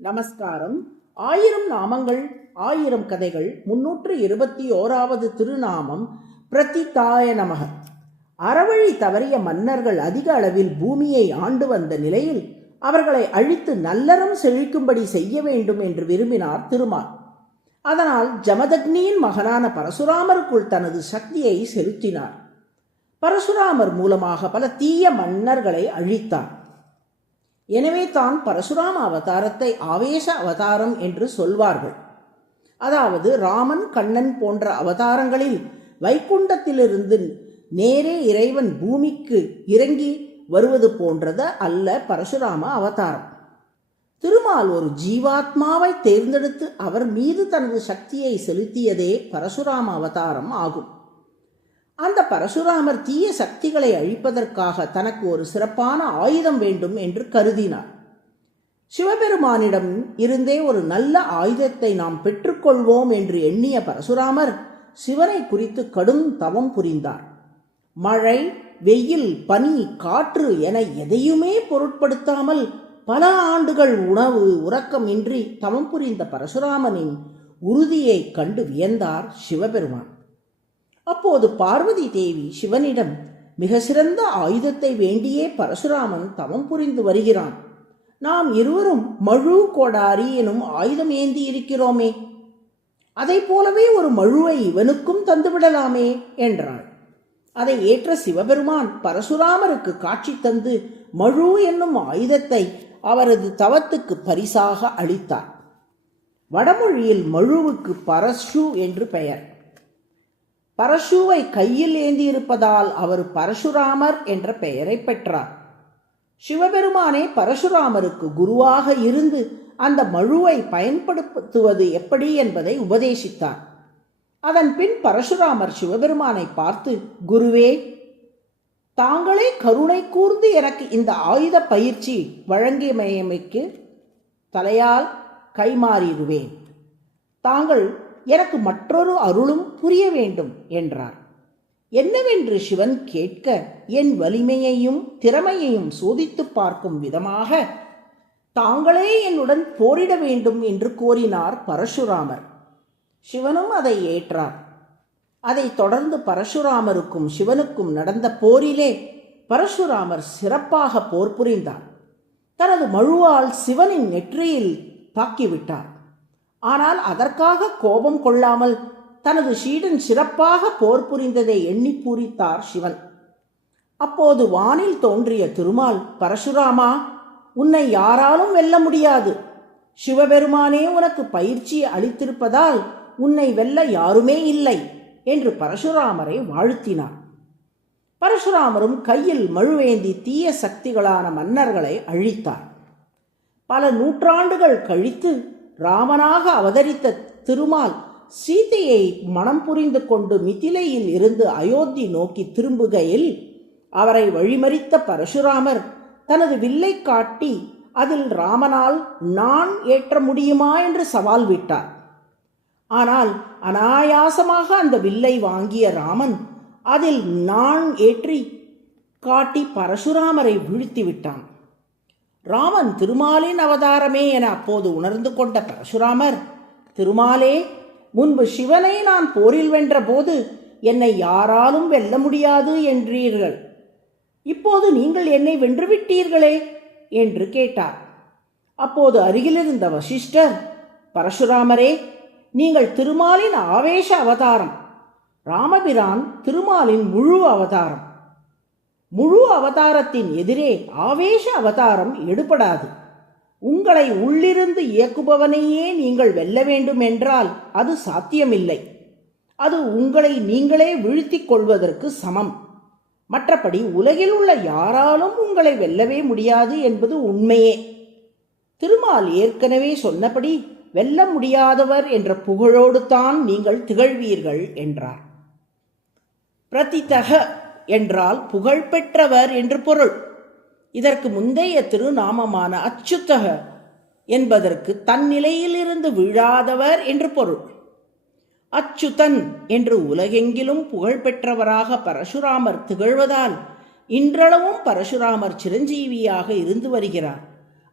நமஸ்காரம். 1000 நாமங்கள் 1000 கதைகள் 321வது திருநாமம் பிரதிதாய நமக. அறவழி தவறிய மன்னர்கள் அதிக அளவில் பூமியை ஆண்டு வந்த நிலையில் அவர்களை அழித்து நல்லறம் செழிக்கும்படி செய்ய வேண்டும் என்று விரும்பினார் திருமால். அதனால் ஜமதக்னியின் மகனான பரசுராமருக்குள் தனது சக்தியை செலுத்தினார். பரசுராமர் மூலமாக பல தீய மன்னர்களை அழித்தார். எனவே தான் பரசுராம அவதாரத்தை ஆவேச அவதாரம் என்று சொல்வார்கள். அதாவது ராமன், கண்ணன் போன்ற அவதாரங்களில் வைகுண்டத்திலிருந்து நேரே இறைவன் பூமிக்கு இறங்கி வருவது போன்றது அல்ல பரசுராம அவதாரம். திருமால் ஒரு ஜீவாத்மாவை தேர்ந்தெடுத்து அவர் மீது தனது சக்தியை செலுத்தியதே பரசுராம அவதாரம் ஆகும். அந்த பரசுராமர் தீய சக்திகளை அழிப்பதற்காக தனக்கு ஒரு சிறப்பான ஆயுதம் வேண்டும் என்று கருதினார். சிவபெருமானிடம் இருந்தே ஒரு நல்ல ஆயுதத்தை நாம் பெற்றுக்கொள்வோம் என்று எண்ணிய பரசுராமர் சிவனை குறித்து கடும் தவம் புரிந்தார். மழை, வெயில், பனி, காற்று என எதையுமே பொருட்படுத்தாமல் பல ஆண்டுகள் உணவு உறக்கம் இன்றி தவம் புரிந்த பரசுராமனின் உறுதியை கண்டு வியந்தார் சிவபெருமான். அப்போது பார்வதி தேவி சிவனிடம், மிக சிறந்த ஆயுதத்தை வேண்டியே பரசுராமன் தவம் புரிந்து வருகிறான். நாம் இருவரும் மழு கோடாரி எனும் ஆயுதம் ஏந்தி இருக்கிறோமே, அதை போலவே ஒரு மழுவை இவனுக்கும் தந்துவிடலாமே என்றாள். அதை ஏற்ற சிவபெருமான் பரசுராமருக்கு காட்சி தந்து மழு என்னும் ஆயுதத்தை அவரது தவத்துக்கு பரிசாக அளித்தார். வடமொழியில் மழுவுக்கு பரசு என்று பெயர். பரசுவை கையில் ஏந்தியிருப்பதால் அவர் பரசுராமர் என்ற பெயரை பெற்றார். சிவபெருமானே பரசுராமருக்கு குருவாக இருந்து அந்த மழுவை பயன்படுத்துவது எப்படி என்பதை உபதேசித்தார். அதன் பின் பரசுராமர் சிவபெருமானை பார்த்து, குருவே, தாங்களே கருணை கூர்ந்து எனக்கு இந்த ஆயுத பயிற்சி வழங்கியமைக்கு தலையால் கைமாறிடுவேன். தாங்கள் எனக்கு மற்றொரு அருளும் புரிய வேண்டும் என்றார். என்னவென்று சிவன் கேட்க, என் வலிமையையும் திறமையையும் சோதித்து பார்க்கும் விதமாக தாங்களே என்னுடன் போரிட வேண்டும் என்று கோரினார் பரசுராமர். சிவனும் அதை ஏற்றார். அதைத் தொடர்ந்து பரசுராமருக்கும் சிவனுக்கும் நடந்த போரிலே பரசுராமர் சிறப்பாக போர் புரிந்தார். தனது மழுவால் சிவனின் நெற்றியில் தாக்கிவிட்டார். ஆனால் அதற்காக கோபம் கொள்ளாமல் தனது சீடன் சிறப்பாக போர் புரிந்ததை எண்ணி பூரித்தார் சிவன். அப்போது வானில் தோன்றிய திருமால், பரசுராமா, உன்னை யாராலும் வெல்ல முடியாது. சிவபெருமானே உனக்கு பயிற்சி அளித்திருப்பதால் உன்னை வெல்ல யாருமே இல்லை என்று பரசுராமரை வாழ்த்தினார். பரசுராமரும் கையில் மழுவேந்தி தீய சக்திகளான மன்னர்களை அழித்தார். பல நூற்றாண்டுகள் கழித்து ராமனாக அவதரித்த திருமால் சீதையை மனம் புரிந்து கொண்டு மிதிலையில் இருந்து அயோத்தி நோக்கி திரும்புகையில் அவரை வழிமறித்த பரசுராமர் தனது வில்லை காட்டி அதில் ராமனால் நான் ஏற்ற முடியுமா என்று சவால் விட்டார். ஆனால் அனாயாசமாக அந்த வில்லை வாங்கிய ராமன் அதில் நான் ஏற்றி காட்டி பரசுராமரை வீழ்த்தி விட்டான். ராமன் திருமாலின் அவதாரமே என அப்போது உணர்ந்து கொண்ட பரசுராமர், திருமாலே, முன்பு சிவனை நான் போரில் வென்ற போது என்னை யாராலும் வெல்ல முடியாது என்றீர்கள். இப்போது நீங்கள் என்னை வென்றுவிட்டீர்களே என்று கேட்டார். அப்போது அருகிலிருந்த வசிஷ்டர், பரசுராமரே, நீங்கள் திருமாலின் ஆவேச அவதாரம். ராமபிரான் திருமாலின் முழு அவதாரம். முழு அவதாரத்தின் எதிரே ஆவேச அவதாரம் எடுபடாது. உங்களை உள்ளிருந்து இயக்குபவனையே நீங்கள் வெல்ல வேண்டும் என்றால் அது சாத்தியமில்லை. அது உங்களை நீங்களே வீழ்த்திக் கொள்வதற்கு சமம். மற்றபடி உலகில் உள்ள யாராலும் உங்களை வெல்லவே முடியாது என்பது உண்மையே. திருமால் ஏற்கனவே சொன்னபடி வெல்ல முடியாதவர் என்ற புகழோடு தான் நீங்கள் திகழ்வீர்கள் என்றார். பிரதிதக என்றால் புகழ்பெற்றவர் என்று பொருள். இதற்கு முந்தைய திருநாமமான அச்சுதக என்பதற்கு தன்னிலையிலிருந்து விழாதவர் என்று பொருள். அச்சுதன் என்று உலகெங்கிலும் புகழ்பெற்றவராக பரசுராமர் திகழ்வதால் இன்றளவும் பரசுராமர் சிரஞ்சீவியாக இருந்து வருகிறார்.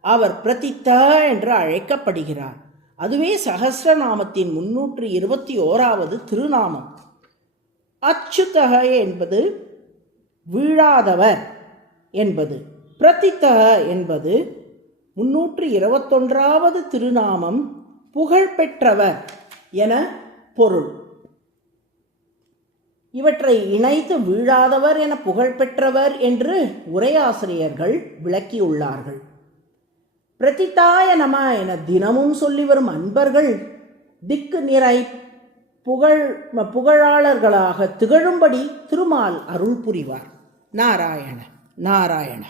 அவர் பிரதித்த என்று அழைக்கப்படுகிறார். அதுவே சகஸ்ரநாமத்தின் 321வது திருநாமம். அச்சுதக என்பது வீழாதவர் என்பது, பிரதித்தக என்பது 321வது திருநாமம் புகழ்பெற்றவர் என பொருள். இவற்றை இணைத்து வீழாதவர் என புகழ்பெற்றவர் என்று உரையாசிரியர்கள் விளக்கியுள்ளார்கள். பிரதித்தாய நம என தினமும் சொல்லி வரும் அன்பர்கள் திக்கு நிறை புகழாளர்களாக திகழும்படி திருமால் அருள் புரிவார். நாராயண நாராயண.